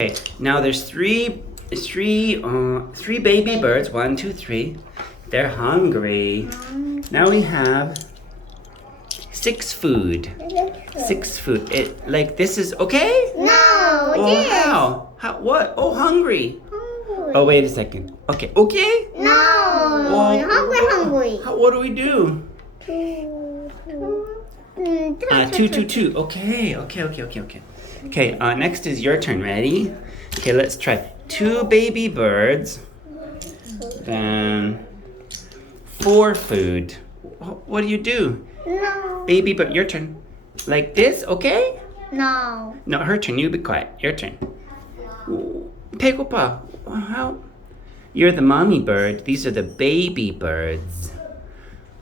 Okay, now there's three baby birds. 1, 2, 3. They're hungry. Now we have 6 food. 6 food. Like this is okay? No, Oh, how? What? Oh, hungry. Oh, wait a second. Okay. Okay? No, hungry. What do we do? 2, 2, 2. Okay. Okay, next is your turn. Ready? Okay, let's try 2 baby birds. Then 4 food. What do you do? No. Baby bird, your turn. Like this, okay? No. No, her turn. You be quiet. Your turn. 배고파. How? You're the mommy bird. These are the baby birds.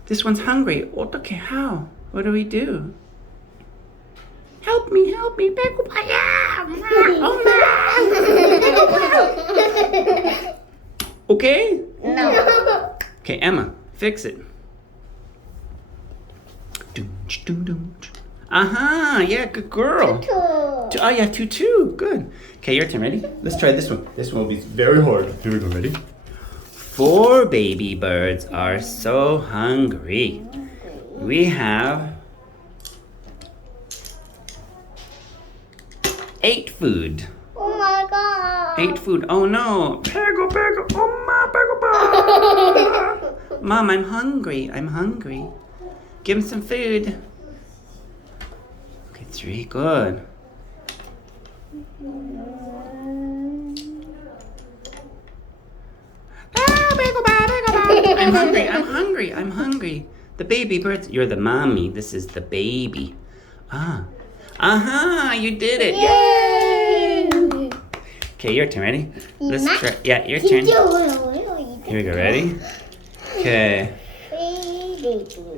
This one's hungry. 어떻게? How? What do we do? Help me. 배고파요. 엄마. Okay? No. Okay, Emma, fix it. Yeah, good girl. Two. Oh, yeah, 2, 2. Good. Okay, your turn. Ready? Let's try this one. This one will be very hard. Here we go. Ready? 4 baby birds are so hungry. We have 8 food. Oh my god. 8 food. Oh no. 배고. 엄마 배고파. Mom, I'm hungry. Give him some food. Okay, 3. Good. I'm hungry. The baby birds. You're the mommy. This is the baby. You did it. Yay! Okay, your turn. Ready? Let's try. Yeah, your turn. Here we go. Ready? Okay.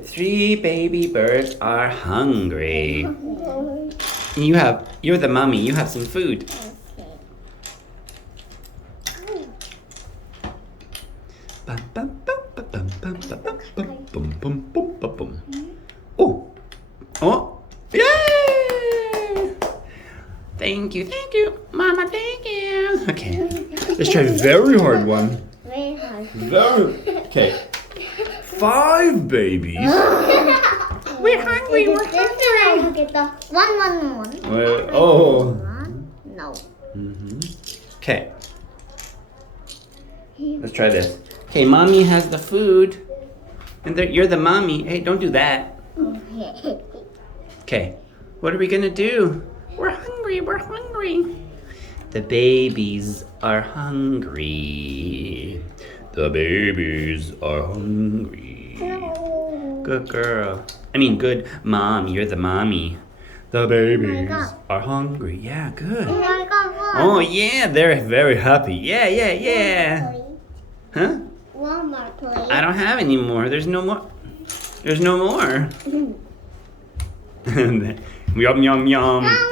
3 baby birds are hungry. You're the mommy. You have some food. Oh, yay! Thank you, Mama. Thank you. Okay, let's try a very hard one. Very hard. Okay. 5 babies. We're hungry. One. Oh. No. Okay. Let's try this. Okay, mommy has the food, and you're the mommy. Hey, don't do that. Okay, what are we gonna do? We're hungry. The babies are hungry. Good girl. Good mom. You're the mommy. The babies are hungry. Yeah, good. Oh my god. Oh yeah, they're very happy. Yeah. Huh? One more, please. I don't have any more. There's no more. Yum. Oh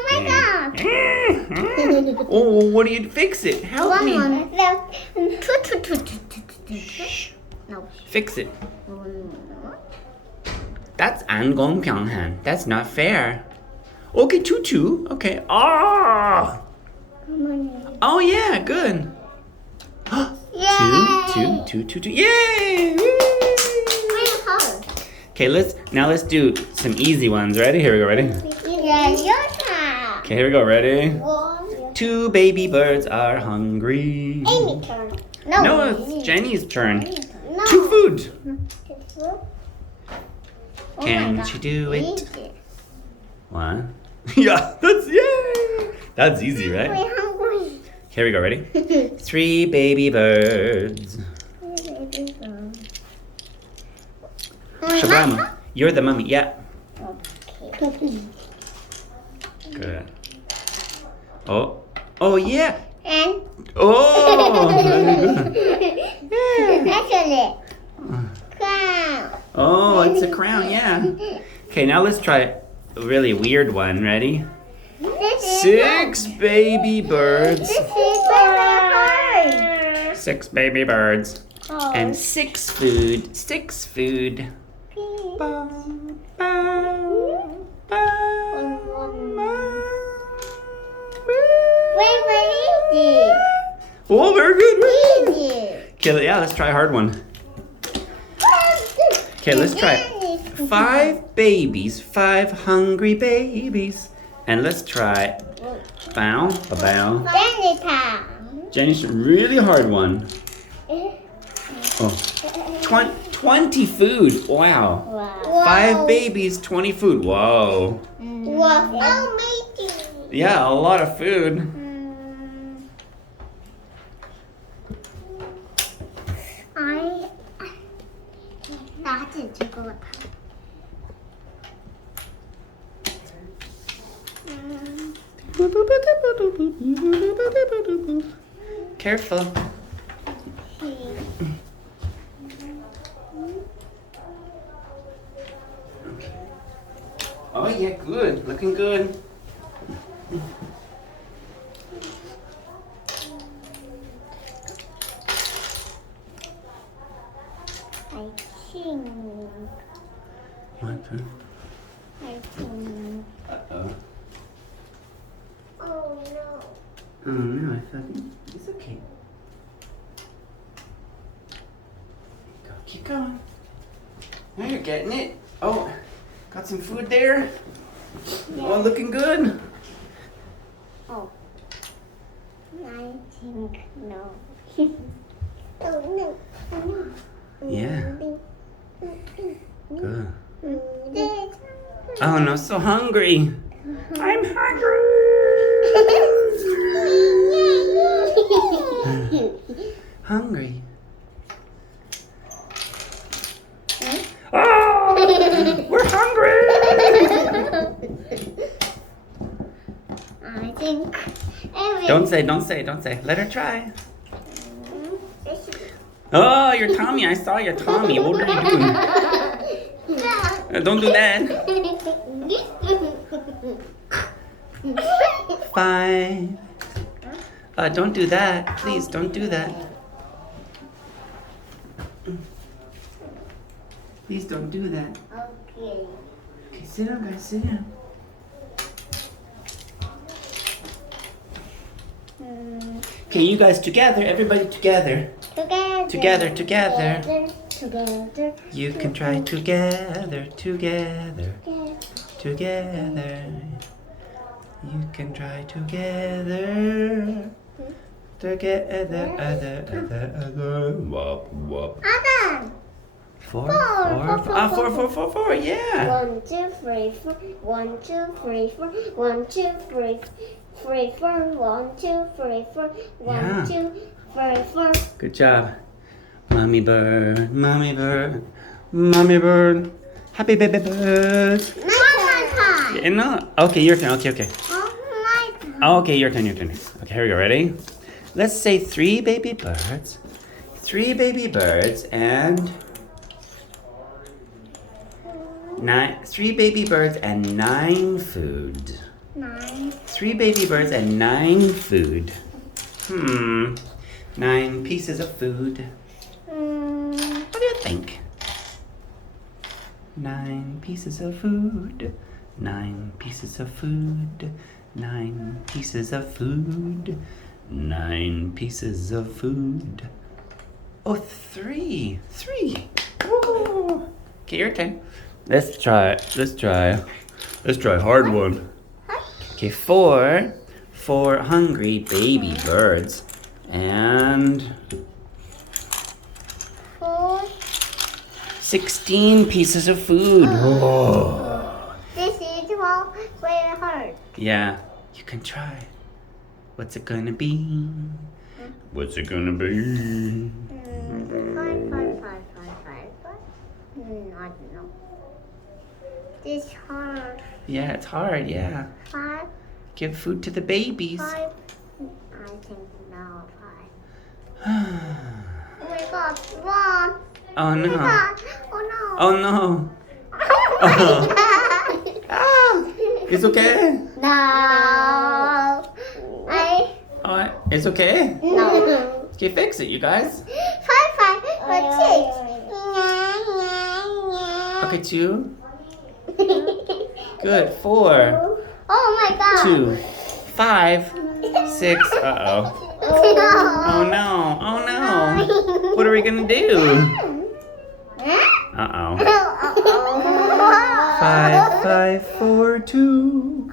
my god. Oh, what do you fix it? Help me. One. No. Fix it. That's 안 공평한. That's not fair. Okay, 2, 2. Okay. Oh yeah, good. Yay. 2. Yay! Very hard. Okay, let's do some easy ones. Ready? Here we go. Ready? Yeah, your turn. Okay, here we go. Ready? 1. 2 baby birds are hungry. Amy's turn. No, it's Jenny's turn. No. 2 food. Oh Can my God. she do it? Easy. 1. Yeah, that's easy, right? We're hungry. Here we go. Ready? 3 baby birds. Shabrama, you're the mummy. Yeah. Okay. Good. Oh yeah. And Oh, very good. actually, crown. Oh, it's a crown. Yeah. Okay, now let's try a really weird one. Ready? This is 6 baby birds. This is hard. 6 baby birds. And 6 food. 6 food. Bum, bum, bum, bum. Wait, ready? Easy. Oh, very good. Easy. Okay, yeah, let's try a hard one. Okay, let's try it. 5 babies, 5 hungry babies. And let's try bow, a bow. Danny time. Jenny's really hard one. Oh, 20 food. Wow. Wow. 5 babies, 20 food. Whoa. Wow. Amazing. Yeah, a lot of food. I 나한테 줄 것 같아. Careful. Oh yeah, good. Looking good. I think. What? I think. Uh-oh. Oh no. Oh no, I thought it's okay. Go, keep going. Now you're getting it. Oh, got some food there. Oh, looking good. Oh. I think no. Oh no. No. Yeah. Good. Oh no, so hungry. I'm hungry. Hungry. Oh, we're hungry. I think. Don't say. Let her try. Oh, your tummy. I saw your tummy. What are you doing? Don't do that. 5. Don't do that. Please, don't do that. Please don't do that. Okay. Okay, sit down, guys. Sit down. Okay, you guys together. Everybody together. Together. Together. Together. You can try together. Together. You can try together. Together. Wop, wop. Adam. 4. Yeah. 1, 2, 3, 4. 1, 2, 3, 4. 1, 2, 3, 3, 4. 1, 2, 3, 4. 1, 2, 3, 4. Good job. Mommy bird, mommy bird, mommy bird. Happy baby birds. My turn. Yeah, no. Okay, your turn. Okay. Oh, my turn. Okay, your turn. Okay, here we go. Ready? Let's say 3 baby birds. 3 baby birds and 3 baby birds and 9 food. 9. 3 baby birds and 9 food. 9 pieces of food. What do you think? 9 pieces of food. 9 pieces of food. 9 pieces of food. 9 pieces of food. Oh, 3. 3. Ooh. Okay, your turn. Let's try a hard one. Okay, 4 hungry baby birds and 4. 16 pieces of food. Whoa. This is all very hard. Yeah, you can try. What's it gonna be? What's it gonna be? 5. I don't know. This is hard. Yeah, it's hard, yeah. 5. Give food to the babies. 5. I think no 5. Oh my God, 1. Oh no. Oh no. Oh no. Oh. Ah, it's okay. No. Oh, it's okay. No. Okay, fix it, you guys. 5. Okay, 2. Good. 4. Oh my God. 2. 5. 6. Uh-oh. Oh no. Oh no. What are we gonna do? Uh-oh. 5, 5, 4, 2.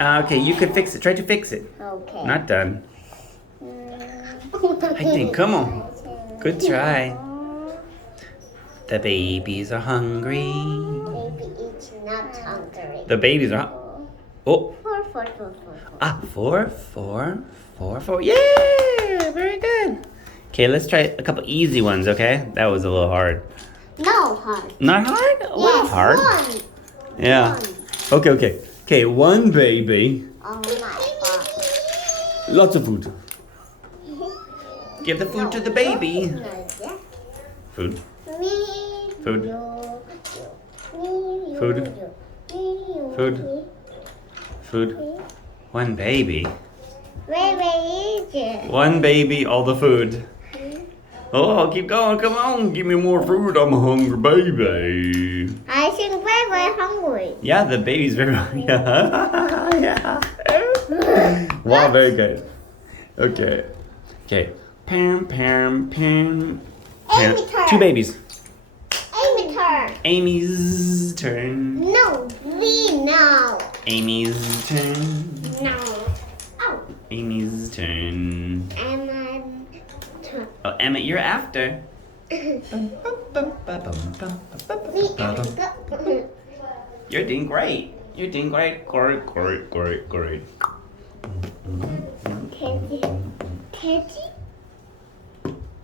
Okay, you could fix it. Try to fix it. Okay. Not done. I think. Come on. Good try. The babies are hungry. Baby is not hungry. The babies are. Oh. 4, 4, 4, 4. 4, 4, 4, 4. Yeah, very good. Okay, let's try a couple easy ones. Okay, that was a little hard. No hard. Not hard? A little hard. One. Yeah. Okay. Okay, one baby. Oh my god. Lots of food. Give the food to the baby. Food. Food. Food. Food. Food. One baby. Where is it? One baby, all the food. Oh, keep going. Come on. Give me more food. I'm a hungry baby. I think we're very hungry. Yeah, the baby's very hungry. Yeah. Wow, very good. Okay. Pam. Amy's turn. 2 babies. Amy's turn. Amy's turn. No, we know. Amy's turn. No. Oh, Amy's turn. Emma's turn. Oh, Emma, you're after. You're doing great. You're doing great. Great.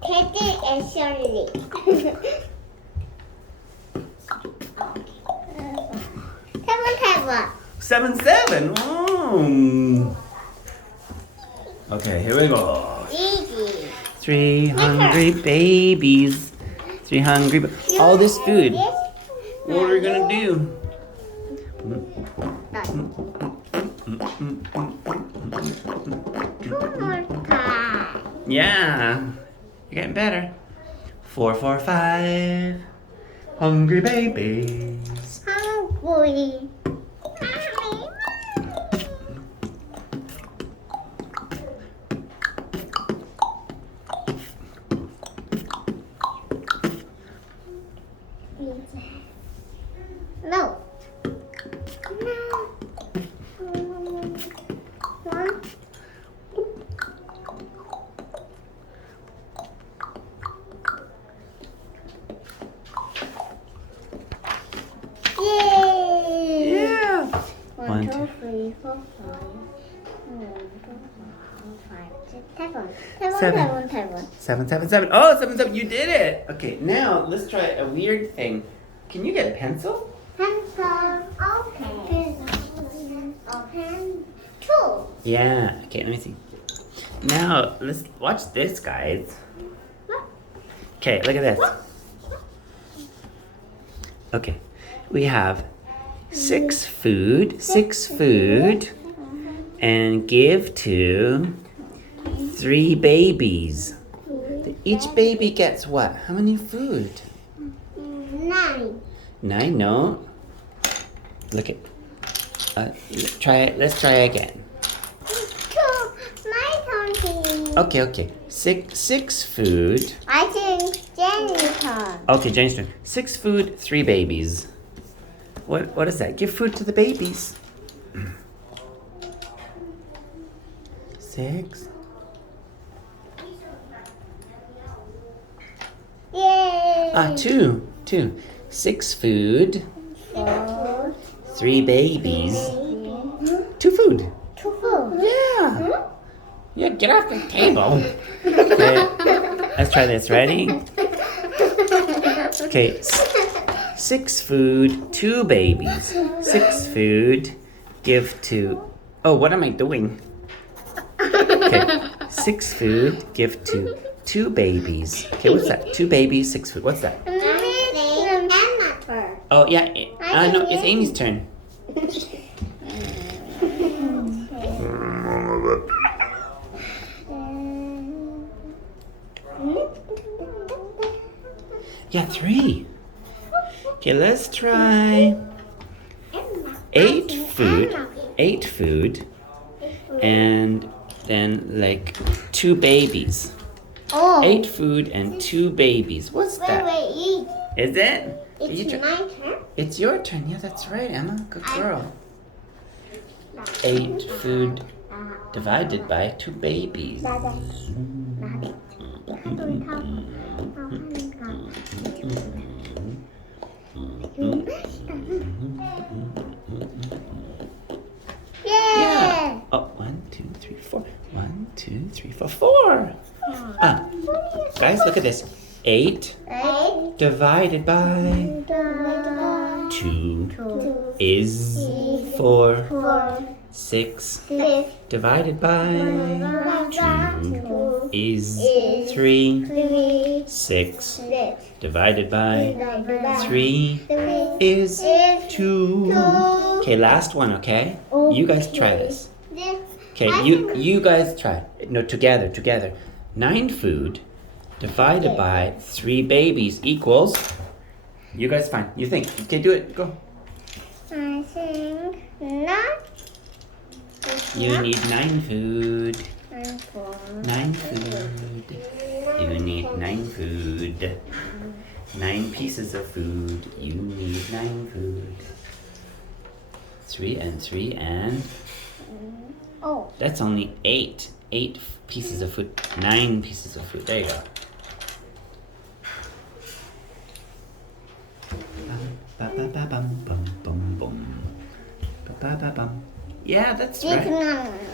Teddy and Shirley. 7. 7. Oh. Okay, here we go. Easy. 3 hungry babies. 3 hungry. All this food. What are we gonna do? Yeah, you're getting better. 4, 4, 5. Hungry babies. Hungry. No. Yay! Yeah. 1, 2, 3, 4, 5. 7. 7. Oh, 7. You did it. Okay, now let's try a weird thing. Can you get a pencil? Pencil. Okay. Open. 2. Yeah. Okay, let me see. Now let's watch this, guys. Okay, look at this. Okay, we have 6 food, and give to 3 babies. Each baby gets what? How many food? 9. 9? No. Look at. Try it. Let's try again. 2. My turn, please. Okay. 6 food. I think Jenny's turn. Okay, Jane's turn. 6 food, 3 babies. What is that? Give food to the babies. 6. Yay! 2. 6 food, 4. 3 babies. 2 food. 2 food. Yeah. Yeah, get off the table. Okay, let's try this. Ready? Okay. 6 food, 2 babies. 6 food, give to. Oh, what am I doing? Okay. 6 food, give to 2 babies. Okay, what's that? 2 babies, 6 food. What's that? Emma's turn. Oh, yeah. No, it's Amy's turn. Yeah, 3. Okay, let's try 8 food. 8 food, and then like 2 babies. Oh. 8 food and 2 babies. What's that? Wait. Is it? It's my turn. It's your turn. Yeah, that's right, Emma. Good girl. 8 food divided by 2 babies. Yeah. Oh, 1, 2, 3, 4. 1, 2, 3, 4, 4. Ah, guys, look at this. 8 divided by 2 is 4. 6 divided by 2 is 3. 6 divided by 3 is 2. Okay, last one, okay? You guys try this. Okay, you guys try. No, together. 9 food divided by 3 babies equals. You guys fine. You think. Okay, do it. Go. I think not. You need 9 food. 9 food. You need 9 food. 9 pieces of food. You need 9 food. 3 and 3 and. Oh. That's only 8. 8 pieces of food. 9 pieces of food. There you go. Yeah, that's right.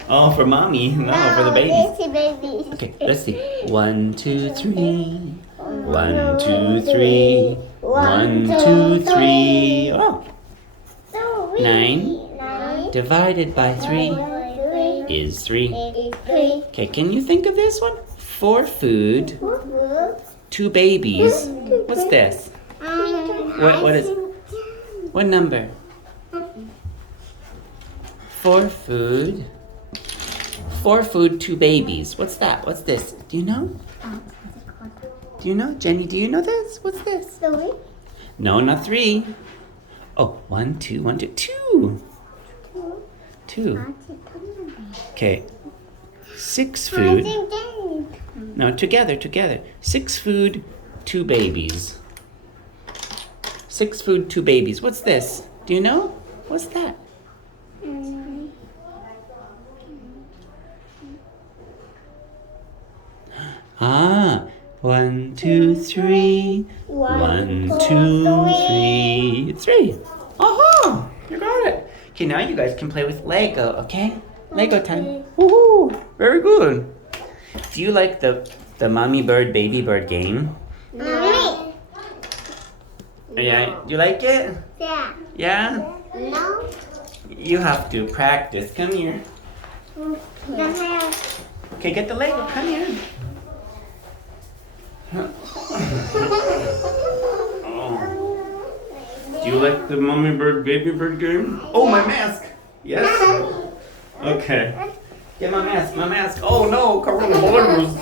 Oh, for mommy. No, for the babies. Okay, let's see. 1, 2, 3. 1, 2, 3. 1, 2, 3. Oh. 9 divided by 3 is 3. Okay, can you think of this one? 4 food, 2 babies. What's this? What is? What number? 4 food. 4 food, 2 babies. What's that? What's this? Do you know? Do you know? Jenny, do you know this? What's this? 3. No, not 3. Oh, 1, 2, 1, 2, 2. 2. Okay. 6 food. No, together. 6 food, 2 babies. 6 food, 2 babies. What's this? Do you know? What's that? Ah, 1, 2, 3. 1, 2, 3. 3. Aha! You got it. Okay, now you guys can play with Lego, okay? Lego time. Woohoo! Very good. Do you like the mommy bird, baby bird game? No. Yeah, you like it? Yeah. Yeah? No. You have to practice. Come here. Don't have. Okay, get the Lego. Come here. Oh. Do you like the mommy bird, baby bird game? Oh, my mask. Yes? Okay. Get my mask. Oh no, coronavirus.